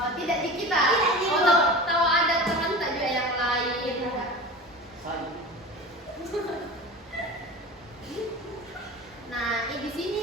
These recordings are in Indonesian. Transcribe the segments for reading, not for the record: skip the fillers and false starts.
Tidak di kita. Tidak di Oh, lu. tahu ada teman tak juga yang lain. Nah, di sini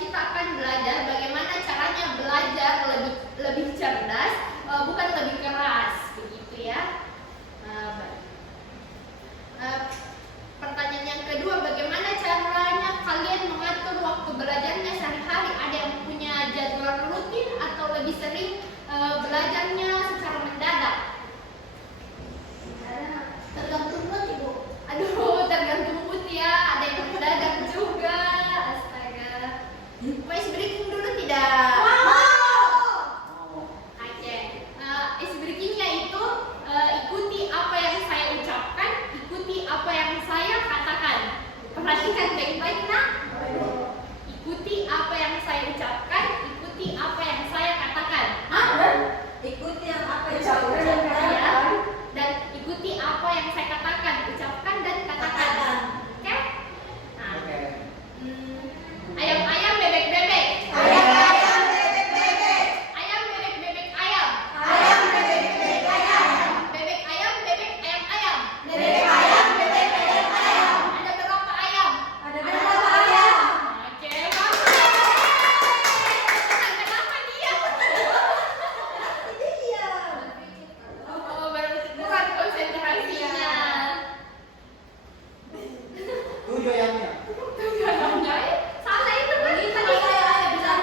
kita akan belajar bagaimana caranya belajar lebih cerdas, bukan lebih keras, begitu ya. Pertanyaan yang kedua, bagaimana caranya kalian mengatur waktu belajarnya sehari-hari? Ada yang punya jadwal rutin atau lebih sering belajarnya secara mendadak? Tergantung mood Ibu. Aduh, tergantung mood ya. Ada yang mendadak juga. Astaga. Mau ice breaking dulu tidak? Oke. Ice breakingnya itu ikuti apa yang saya ucapkan, ikuti apa yang saya katakan. Perhatikan baik-baik nak. Ikuti apa yang saya ucapkan, ikuti apa yang saya katakan. Ikuti yang apa yang Ya. saya ucapkan. Dan ikuti apa yang saya katakan, ucapkan dan katakan. Oke? Nah, ayam-ayam bebek-bebek. Ayam bebek bebek. Ayam bebek-bebek ayam. Ayam bebek bebek ayam. Bebek ayam, bebek ayam-ayam. Bebek ayam bebek bebek ayam. Ada berapa ayam? Ada berapa ayam? Oke, bagus. Kenapa diam? Iya. Oh, kurang konsentrasinya. Tujuh ayamnya. Salah itu berarti tadi. Ayam bilang.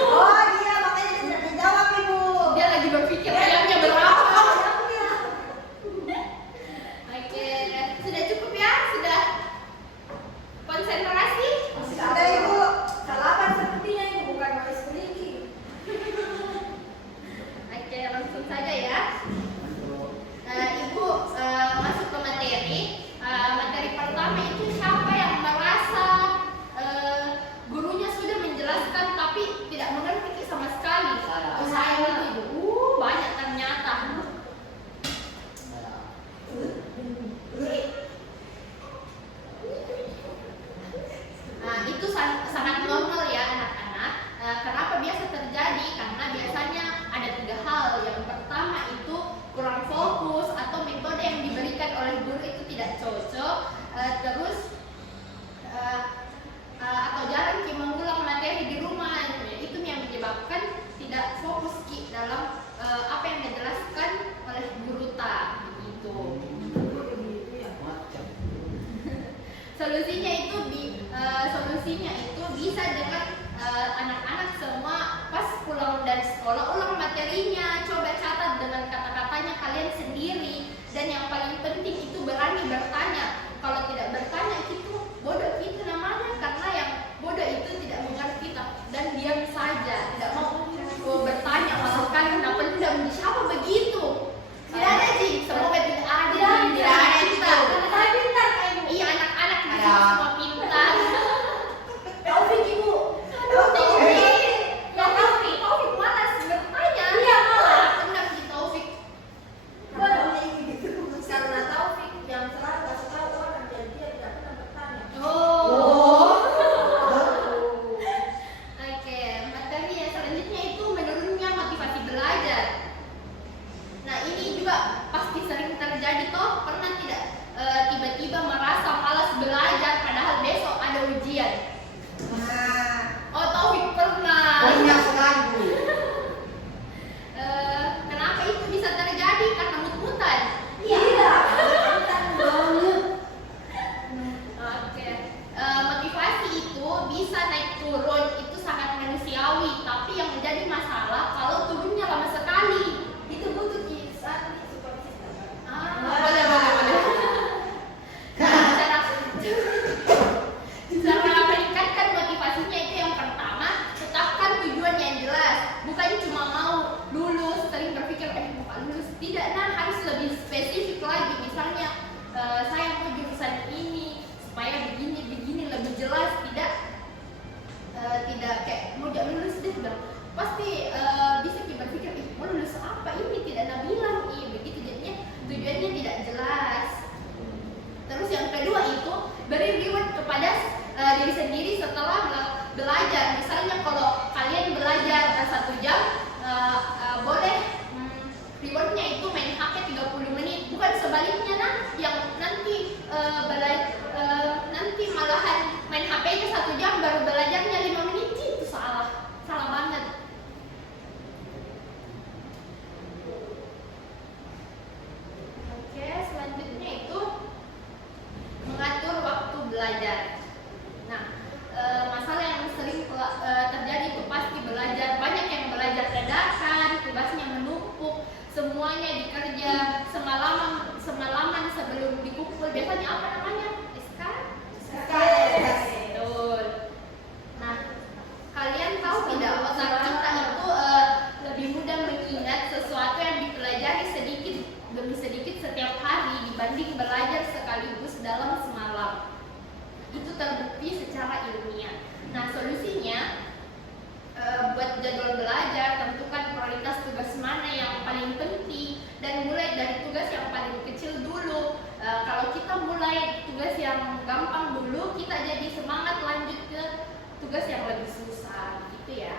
Oh dia makanya dia tidak menjawab Ibu. Dia lagi berpikir ayamnya berapa. Ayamnya. Oke, sudah cukup ya? Sudah konsentrasi? Sudah Ibu. Salapan sepertinya Ibu bukan nulis beriki. Oke, langsung saja ya. Ibu masuk ke materi. Materi pertama itu siapa yang merasa gurunya sudah menjelaskan tapi tidak mengerti sama sekali? Saya itu Ibu. Banyak ternyata. Nah, itu sangat normal ya anak-anak. Kenapa biasa terjadi? Karena biasanya ada 3 hal. Yang pertama itu kurang fokus atau metode yang diberikan oleh guru itu tidak cocok. Terus atau jarang Ki mengulang materi di rumah. Itu yang menyebabkan tidak fokus Ki dalam apa yang dijelaskan oleh guru ta. Begitu. Solusinya itu bisa dengan anak-anak semua pas pulang dari sekolah ulang materinya, coba catat dengan kata-katanya kalian sendiri, dan yang paling penting itu berani bertanya. Kalau tidak bertanya itu bodoh itu namanya, karena yang bodoh itu tidak mengerti dan diam saja, tidak mau bertanya malah kan kenapa tidak siapa begitu. Tidak ada Ji, semoga tidak ada Ji, tidak ada kita. Saya pintar Ibu. Iya anak-anak di sini Ada. semua pintar. Taufik Ibu. Taufik malas bertanya. Iya, malas. Tenang di Taufik. Bodohnya Ibu gitu. Karena Taufik yang selalu kasih tahu orang dan dia tidak pernah sebelum dikumpul biasanya apa namanya? SK? SKS. Betul. Nah, kalian tahu tidak otak kita itu lebih mudah mengingat sesuatu yang dipelajari sedikit demi sedikit setiap hari dibanding belajar sekaligus dalam semalam. Itu terbukti secara ilmiah. Nah, solusinya buat jadwal belajar, tentukan prioritas tugas mana yang paling penting dan mulai dari tugas yang paling kecil dulu. Kalau kita mulai tugas yang gampang dulu, kita jadi semangat lanjut ke tugas yang lebih susah, gitu ya.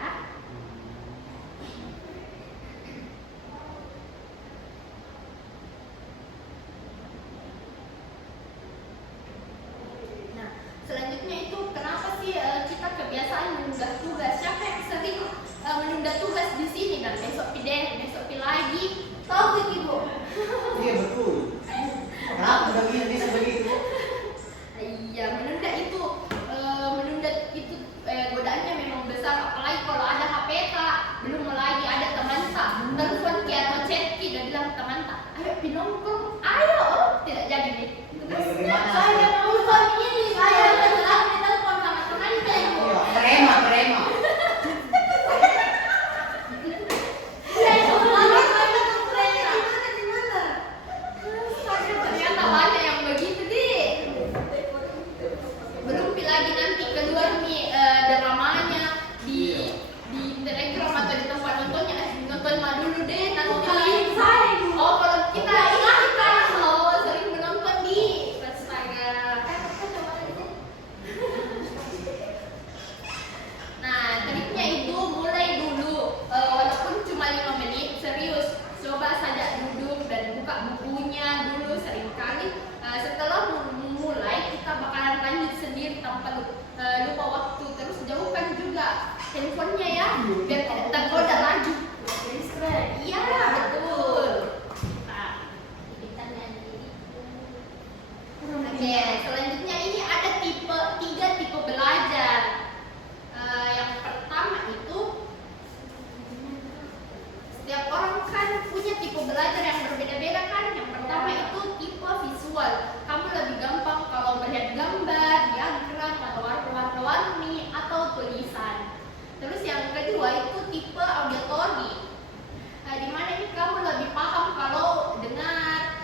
Nah, selanjutnya itu kenapa sih kita kebiasaan menunda tugas? Siapa yang sering menunda tugas di sini dan besok pide, besok pi lagi? Tahu gak Ibu? Iya betul. Kenapa begini bisa begitu? Iya, menunda itu godaannya memang besar, apalagi kalau ada HP tak, belum lagi ada teman tak, telepon ki atau chat ki dan bilang teman tak, ayo pi nongkrong, ayo, tidak jadi nih. Terus Bagaimana? saya mau ini, saya sedang ditelepon sama temannya Ibu. Iya, prema. Ternyata banyak yang begitu deh. Belum lagi nanti keluar nih dramanya di Telegram atau di tempat nontonnya, nonton mah dulu deh nanti. Oh kalau kita sering menonton di astaga. Nah triknya itu mulai dulu walaupun cuma 5 menit, serius coba saja duduk dan buka bukunya dulu seringkali. Setelah mulai kita bakalan lanjut sendiri tanpa lupa waktu. Terus jauhkan juga handphonenya ya biar tidak tergoda lagi. Iya betul. Nah, oke, selanjutnya ini ada tiga tipe belajar. Yang pertama itu setiap orang kan punya tipe belajar yang berbeda-beda kan. Yang pertama itu tipe visual. Kamu lebih gampang kalau melihat gambar, diagram atau warna-warni atau tulisan. Terus yang kedua itu tipe auditory. Di mana ini kamu lebih paham kalau dengar.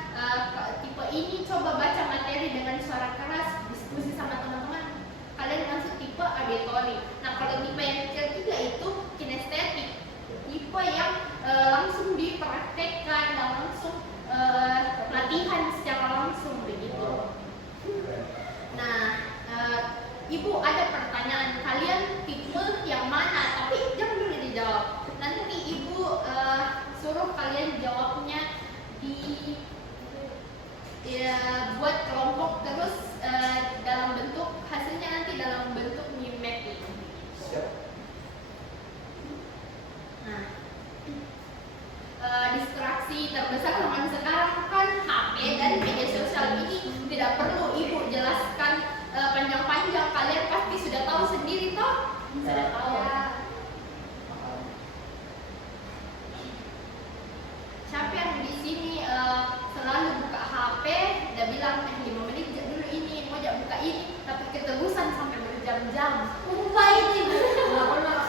Tipe ini coba baca materi dengan suara keras, diskusi sama teman-teman. Kalian masuk tipe auditory. Nah kalau tipe yang ketiga itu kinestetik. Tipe yang langsung dipraktekkan dan langsung latihan secara langsung begitu. Nah, Ibu ada pertanyaan, kalian tipe yang mana? Tapi jangan dulu dijawab. Nanti Ibu suruh kalian jawabnya buat kelompok terus dalam bentuk hasilnya nanti dalam bentuk new mapping. Nah, distraksi terbesar zaman sekarang kan HP dan media sosial ini tidak perlu Ibu jelaskan panjang-panjang, kalian pasti sudah tahu sendiri toh? Sudah tahu. Siapa yang di sini selalu buka HP dan bilang 5 menit dulu ini mau buka ini, tapi keterusan sampai berjam-jam. Baik Ibu.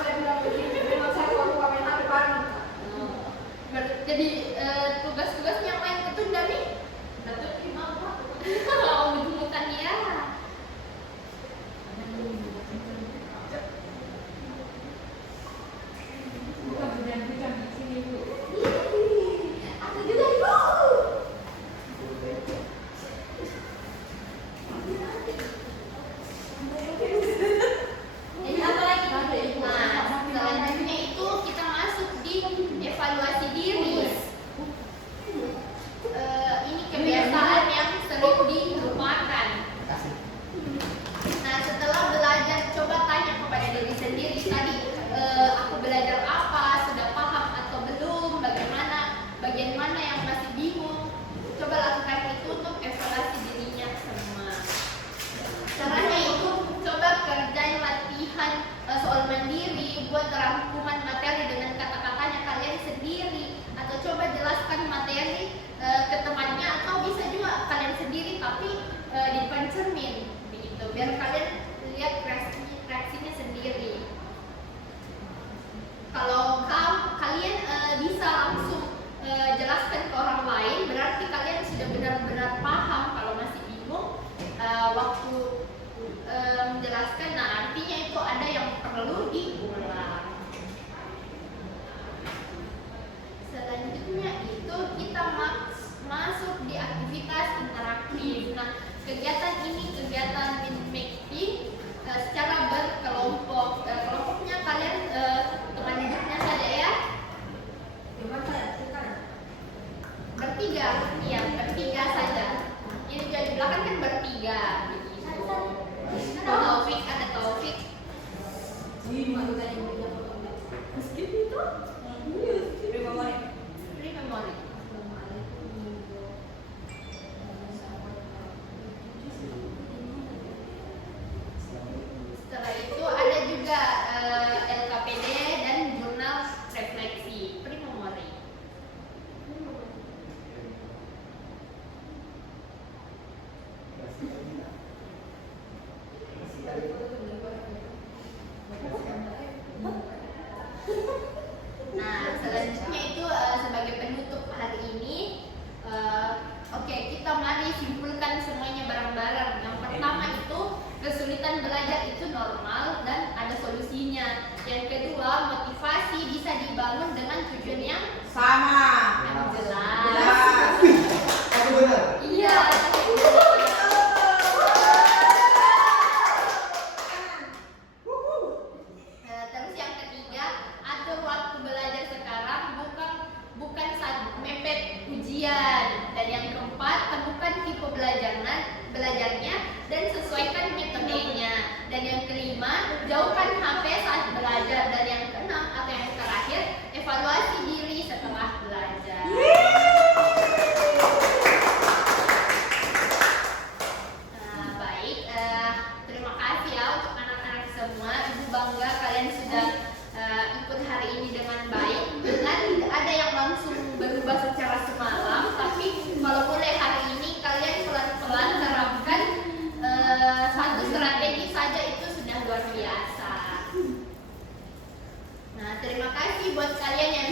Saya bilang begini, memang saya kalau main HP bareng. Jadi tugas-tugasnya yang lain di depan cermin begitu, biar kalian lihat reaksinya sendiri. Kalau kalian bisa langsung jelaskan ke orang lain, berarti kalian sudah benar-benar paham. Kalau masih bingung waktu menjelaskan, nah artinya itu ada yang perlu diulang. Selanjutnya itu kita masuk di aktivitas interaktif. Nah, kegiatan ini kegiatan making secara berkelompok. Kelompoknya kalian teman duduknya saja ya. Bertiga, iya bertiga saja. Ini di belakang kan bertiga. Ada Taufik. Skip itu? Free memory. Setelah itu ada juga LKPD dan jurnal refleksi. Free memory. Nah, selanjutnya itu sebagai penutup hari ini, oke, kita mari simpulkan semuanya bareng-bareng. Yang pertama itu kesulitan belajar itu normal dan ada solusinya. Yang kedua, motivasi bisa dibangun dengan tujuan yang Sama. jelas. Aku benar. Iya. Terus yang ketiga, atur waktu belajar sekarang, bukan saat mepet ujian. Dan yang keempat, temukan tipe belajarnya dan sesuaikan metodenya. Dan yang kelima, jauhkan HP saat belajar. Dan yang keenam atau yang terakhir, evaluasi diri setelah belajar. Baik, terima kasih ya untuk anak-anak semua. Ibu bangga kalian sudah ikut hari ini dengan baik. Dengan tidak ada yang langsung berubah secara semalam, tapi kalau mulai hari ini kalian pelan-pelan terapkan satu strategi saja itu sudah luar biasa. Nah, terima kasih buat kalian yang